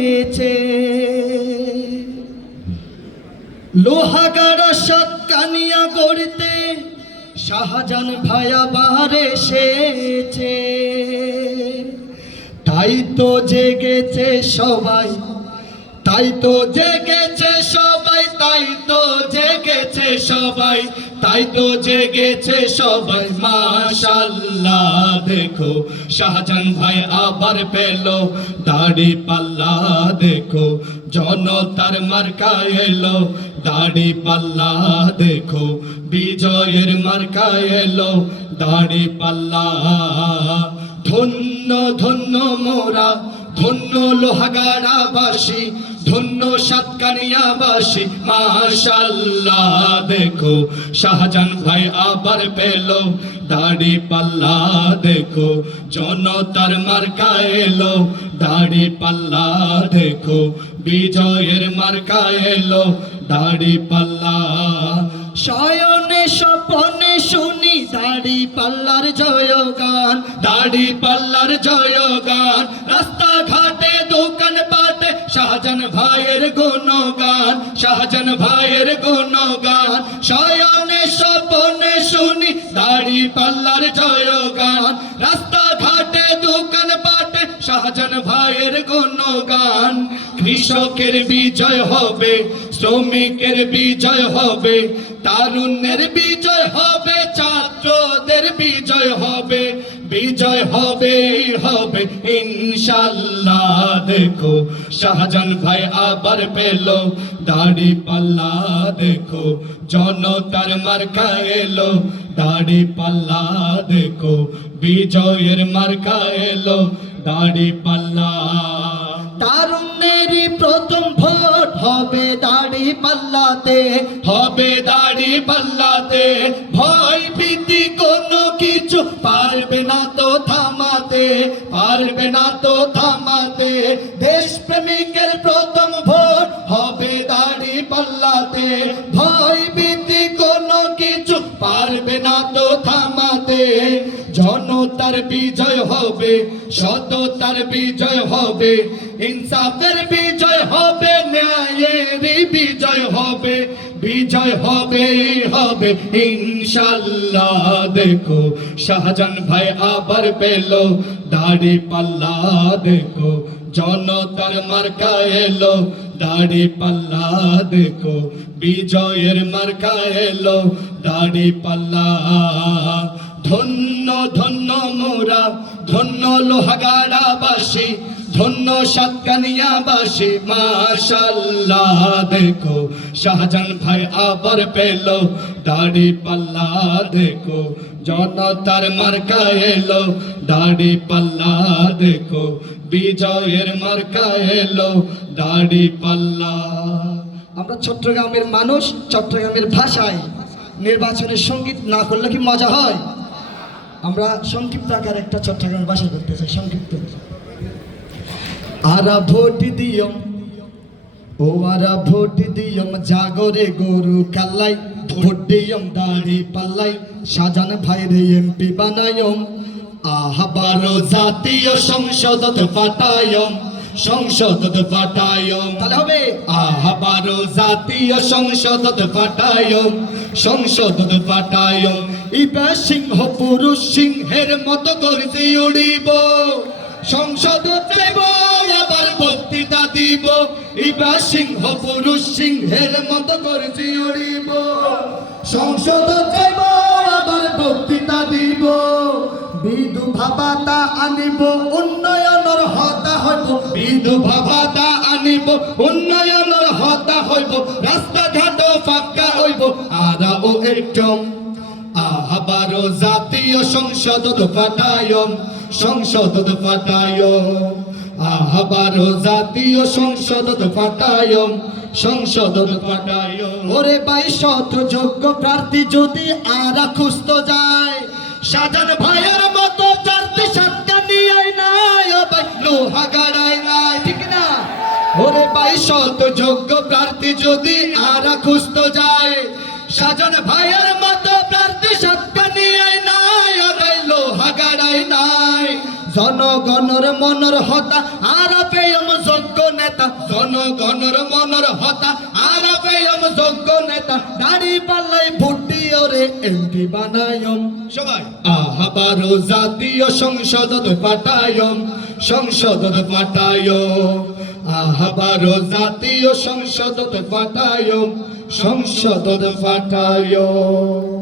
এসেছে। লোহাগাড়া সাতকানিয়া গড়তে শাহজাহান ভাই আবার এসেছে। তাই তো জেগেছে সবাই, তাই তো জেগেছে সবাই, তাই তো জেগেছে সবাই, তাই তো জেগেছে সবাই। মাশাআল্লাহ দেখো শাহজাহান ভাই আবার পেল দাড়ি পাল্লা, দেখো জনতার মার্কা এলো দাড়ি পাল্লা, দেখো বিজয়ের মার্কা এলো দাড়ি পাল্লা। ধন্য ধন্য মোরা, ধন্য লোহাগাড়াবাসী, ধন্য সাতকানিয়াবাসী। মাশাআল্লাহ দেখো শাহজাহান ভাই আবার পেল দাড়ি পাল্লা, দেখো জনতার মার্কা এলো দাড়ি পাল্লা, দেখো বিজয়ের মার্কা এলো দাড়ি পাল্লা। শয়নে স্বপনে শুনি দাড়ি পাল্লার জয়গান, দাড়ি পাল্লার জয়গান। রাস্তাঘাটে দোকান পাটে শাহজাহান ভাইয়ের গুণগান, শাহজাহান ভাইয়ের গুণগান। শয়নে স্বপনে শুনি দাড়ি পাল্লার জয়গান, রাস্তাঘাটে দোকান পাটে শাহজাহান ভাইয়ের গুণগান। কৃষকের বিজয় হবে, শ্রমিকের বিজয় হবে, তারুণ্যের বিজয় হবে, ছাত্রদের বিজয় হবে, বিজয় হবে হবে ইনশাআল্লাহ। দেখো শাহজাহান ভাই আবার পেল দাড়ি পাল্লা, দেখো জনতার মার্কা এলো দাড়ি পাল্লা, দেখো বিজয়ের মার্কা এলো দাড়ি পাল্লা। তারুণ্যেরই প্রথম ভোট হবে দাড়ি পাল্লাতে, হবে দাড়ি পাল্লাতে। ভয় ভীতি কোনো কিছু পারবে না তো থামাতে, পারবে না তো থামাতে। দেশপ্রেমিকের প্রথম ভোট হবে দাড়ি পাল্লাতে, ভয় ভীতি কোনো কিছু পারবে না তো থামাতে। জনতার বিজয় হবে, সততার বিজয় হবে, ইনসাফের বিজয় হবে, ন্যায়ের বিজয় হবে, বিজয় হবে হবে ইনশাআল্লাহ। দেখো শাহজাহান ভাই আবার পেল দাড়ি পাল্লা, দেখো জনতার মার্কা এলো দাড়ি পাল্লা, দেখো বিজয়ের মার্কা এলো দাড়ি পাল্লা। ধন্য ধন্য মোরা, ধন্য লোহাগাড়াবাসী, ধন্য সাতকানিয়াবাসী। মাশাআল্লাহ দেখো শাহজাহান ভাই আবার পেল দাড়ি পাল্লা, দেখো জনতার মার্কা এলো দাড়ি পাল্লা, দেখো বিজয়ের মার্কা এলো দাড়ি পাল্লা। আমরা চট্টগ্রামের মানুষ, চট্টগ্রামের ভাষায় নির্বাচনের সঙ্গীত না করলে কি মজা হয়? আমরা সংক্ষিপ্ত আকার একটা চট্টগ্রামের ভাষা করতে চাই, সংক্ষিপ্ত। আরা ভোট দিয়ম, ও আরা ভোট দিয়ম, জাগরে গরু কাল্লাই, ভোট দিয়ম দাড়ি পাল্লাই, শাহজাহান ভাইরে এমপি বানায়ম। আহবারো জাতীয় সংসদত পাঠায়ম, সংসদত পাঠায়ম। তাহলে হবে আহবারো জাতীয় সংসদত পাঠায়ম, সংসদত পাঠায়ম। ইবা সিংহ পুরুষ সিংহের মতো গর্জে উড়িব, সংসদ চাইব আবার বক্তৃতা দিব। ইবা সিংহ পুরুষ সিংহের মতো গর্জে উড়িব, সংসদ চাইব আবার বক্তৃতা দিব। বিধবা ভাতা আনিব, উন্নয়নের হতা হইব, বিধবা ভাতা আনিব, উন্নয়নের হতা হইব। রাস্তাঘাট ফাঁকা হইব, আরা ও একদম। আবারও জাতীয় সংসদত পাঠায়ম, সংসদত পাঠায়ম। আবারও জাতীয় সংসদত পাঠায়ম, সংসদত পাঠায়ম। ওরে ভাই শত যোগ্য প্রার্থী যদি আরা খুঁজতে যায়, শাহজাহান ভাইয়ের মতো চারটি সাতটা নিয়ে নাই, ও ভাই লোহাগাড়ায় নাই, ঠিক না? ওরে ভাই শত যোগ্য প্রার্থী যদি আরা খুঁজতে যায়, শাহজাহান ভাইয়ের মতো প্রার্থী সাতটা নিয়ে নাই, ও ভাই লোহাগাড়ায় নাই। জনগণের মনের হতা আরা পেয়ম যোগ্য নেতা জনগণের মনের হতা আর পেয়ম যোগ্য নেতা দাড়ি পাল্লাই ভোট দিও রে এমপি বানায়ম সবাই আহাবারো জাতীয় সংসদত পাঠায়ম সংসদত পাঠায়ম আহাবারো জাতীয় সংসদত পাঠায়ম সংসদত পাঠায়ম